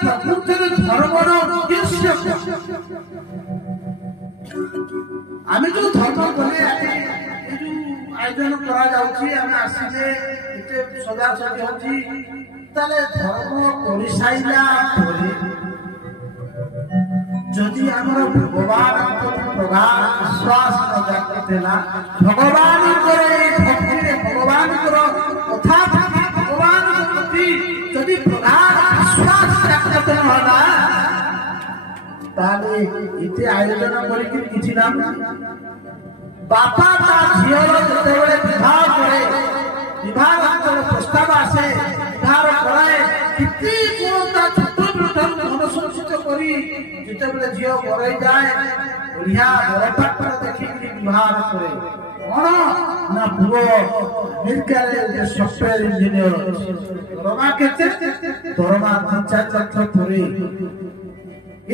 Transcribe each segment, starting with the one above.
ପ୍ରକୃତରେ ଧର୍ମର ଉଦ୍ଦେଶ୍ୟ ଆମେ ଯୋଉ ଧର୍ମ କଲେ ଆୟୋଜନ କରାଯାଉଛି ଆମେ ଆସିଲେ ଏତେ ସଜାସଜି ହଉଛି ତାହେଲେ ଧର୍ମ କରିସାରିଲା ପରେ ଯଦି ଆମର ଭଗବାନଙ୍କ ପ୍ରଗାଢ଼ ବିଶ୍ୱାସ ନ ଜାଣିଥିଲା ଭଗବାନଙ୍କର ଏ ଭକ୍ତିରେ ଭଗବାନଙ୍କର କଥା ଭଗବାନଙ୍କ ପ୍ରତି ଯଦି ପ୍ରଗାଢ଼ ବିଶ୍ୱାସ ଜାଗ୍ରତ ନ ହେଲା ତାହେଲେ ଏତେ ଆୟୋଜନ କରିକି କିଛି ନାମ ବାପା ତା ଝିଅର ଯେତେବେଳେ ବିବାହ କରେ ବିବାହର ପ୍ରସ୍ତାବ ଆସେ ବିବାହ କରାଏ କେତେ କଣ ତା ଛୋଟ ବେଳଠାରୁ ମନ ସଞ୍ଚିତ କରି ଯେତେବେଳେ ଝିଅ ବରଇ ଯାଏ ବଢିଆ ବରପାତ୍ର ଦେଖିକି ବିବାହ କରେ କଣ ନା ପୁଅ ଆମେରିକାରେ ସଫ୍ଟୱେର ଇଞ୍ଜିନିୟର ଦରମା କେତେ ଦରମା 3-4 ଲକ୍ଷ ପରେ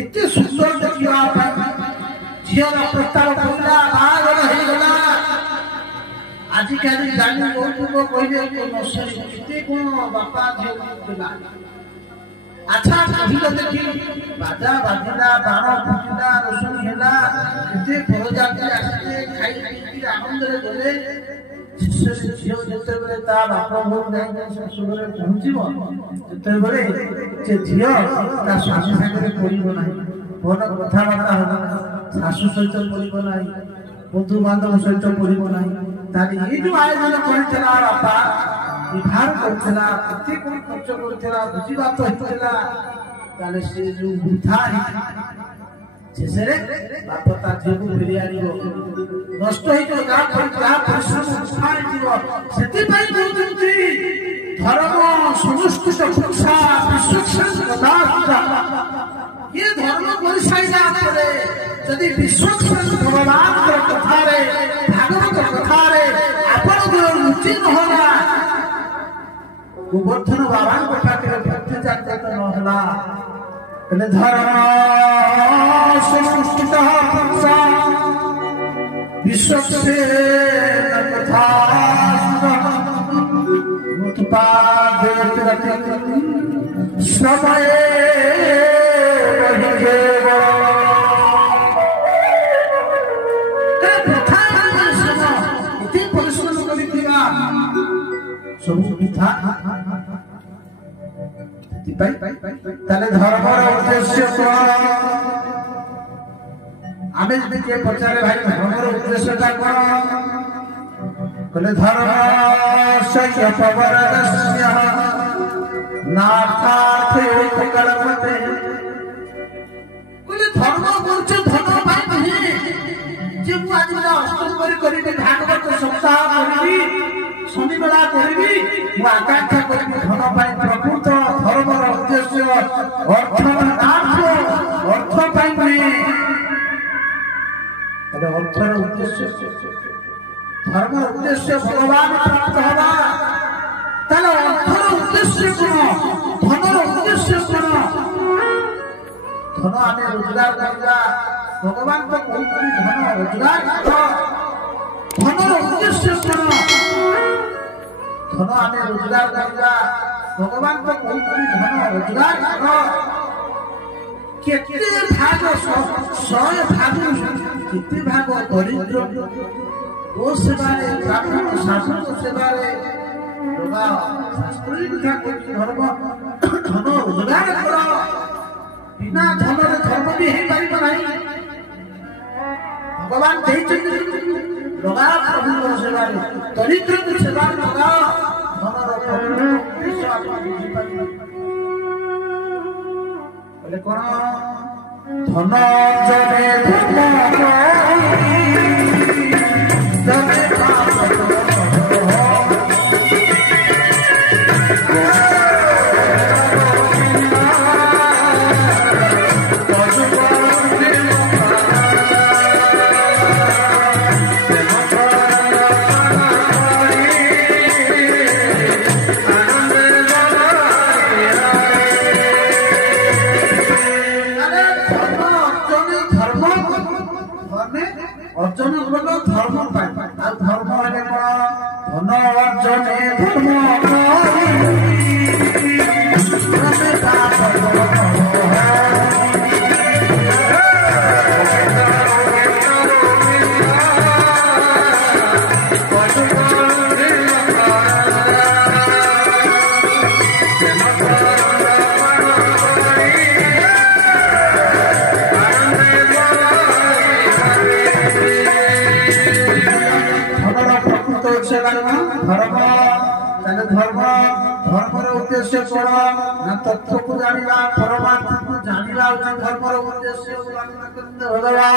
ଏତେ ସୁନ୍ଦର ଦେଖିବା ପାଇଁ ଝିଅର ପ୍ରସ୍ତାବ ପଡ଼ିଲା ବାହାଘର ହେଇଗଲା ଆଜିକାଲି ଜାଣି ବହୁତ କହିଲେ କେତେ କଣ ବାପା ଝିଅ ଥିଲା ଆଚ୍ଛା କହିଲ ଦେଖି ବାଜା ବାଜିଲା ବାଣ ଫୁଟିଲା ରୋଷଣୀ ହେଲା କେତେ ପରଜାତି ଆସିଲେ ଖାଇ ପିଇକି ଆନନ୍ଦରେ ଗଲେ ଝିଅ ଯେତେବେଳେ ତା ବାପ ବୋଉ ଯାଇକି ଶାଶୁଘରେ ପହଞ୍ଚିବ ଯେତେବେଳେ ସେ ଝିଅ ତା ସ୍ୱାମୀ ସାଙ୍ଗରେ ପଡ଼ିବ ନାହିଁ ଭଲ କଥାବାର୍ତ୍ତା ହବ ଶାଶୁ ସହିତ ପଡ଼ିବ ନାହିଁ ବନ୍ଧୁବାନ୍ଧବ ସହିତ ପଡ଼ିବ ନାହିଁ ତାହେଲେ ଏଇ ଯୋଉ ଆୟୋଜନ କରିଥିଲା ବାପା ବିଭାର କରୁଥିଲା କେତେ କଣ ଖର୍ଚ୍ଚ କରୁଥିଲା ବୁଝିବାତ ହେଇଥିଲା ତାହେଲେ ସେ ଯୋଉ ବୃଥା ଶେଷରେ ବାପ ତା ଝିଅକୁ ଫେରି ଆଣିବ ନଷ୍ଟ ହେଇଯିବ ଯାହା ପରିଶ୍ରମ ବୃଥା ହେଇଯିବ ସେଥିପାଇଁ କହୁଛନ୍ତି ଧର୍ମ ସଂସ୍କୃତ ପୁରୁଷା ये धर्म କରିସାରିଲା ପରେ ଯଦି ବିଶ୍ୱାସ ଭଗବାନଙ୍କର କଥାରେ ଭାଗବତ କଥାରେ ଆପଣଙ୍କର ରୁଚି ନହେଲା ଗୋବର୍ଦ୍ଧନ ବାବାଙ୍କ ପାଖରେ ଭକ୍ତି ଜାଗ୍ରତ ନହେଲା ହେଲେ ଧର୍ମ ସଂସ୍କୃତ ପୁରୁଷା ବିଶ୍ୱସ୍ୟ କଥା समय परिश्रम सब मिथा धर्मर उद्देश्य आम पचारे भाई धर्मर उद्देश्यटा कौन कहले धर्म धर्म करछे धन पाई नहीं जे मु आज अष्टम करी भागवत सप्ताह करी शनि बेला करी मु आकांक्षा करी धन पाई प्रकृत धर्मर उद्देश्य अर्थ अर्थ पाई नहीं अर्थर उद्देश्य धर्मर उद्देश्य भगवान प्राप्त हवा ताले अर्थर उद्देश्य कौन धनर उद्देश्य कौन धन आने रोजगार करवा भगवान को कोई धन रोजगार धनर उद्देश्य कौन धन आने रोजगार करवा भगवान को कोई धन रोजगार केते भाग 100 भाग केते भाग दरिद्र ओ सेवारे ब्राह्मण शासन सेवारे धर्म धन रोजगार कर बिना धन धर्म भी हो पार नहीं भगवान लगा प्रभु सेवारे दरिद्र सेवा लगा धनर कौन धन जने धन ତାହେଲେ ଧର୍ମର ଉଦ୍ଦେଶ୍ୟ କଣ ନା ତତ୍ତ୍ୱକୁ ଜାଣିବା ପରମାତ୍ମାକୁ ଜାଣିବା ହଉଛି ଧର୍ମର ଉଦ୍ଦେଶ୍ୟ। ଭଗବାନ